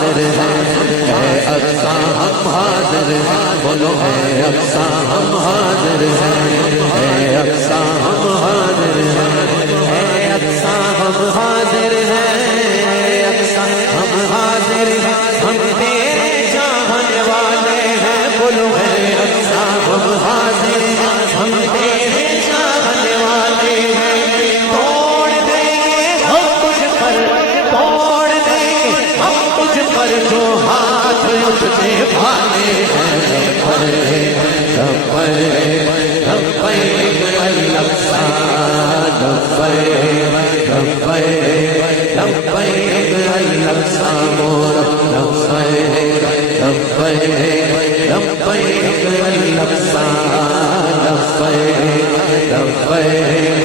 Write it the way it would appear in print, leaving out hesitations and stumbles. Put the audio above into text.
حاضر ہیں، اے اقصی ہم حاضر ہیں، بولو اے اقصی ہم حاضر ہیں، اے اقصی ہم حاضر ہیں، اے اقصی ہم حاضر ہیں، اے اقصی ہم حاضر ہیں، ہم تیرے چاہنے والے ہیں، بولو اے اقصی ہم حاضر ہیں، ہم تیرے چاہنے والے ہیں، توڑ دیں گے ہم تجھ پر، توڑ دیں گے ہم تجھ پر جو ہاتھ اٹھنے والے ہیں، لبیک لبیک لبیک الاقصی، لبیک لبیک لبیک الاقصی مور، لبیک لبیک لبیک الاقصی، لبیک لبیک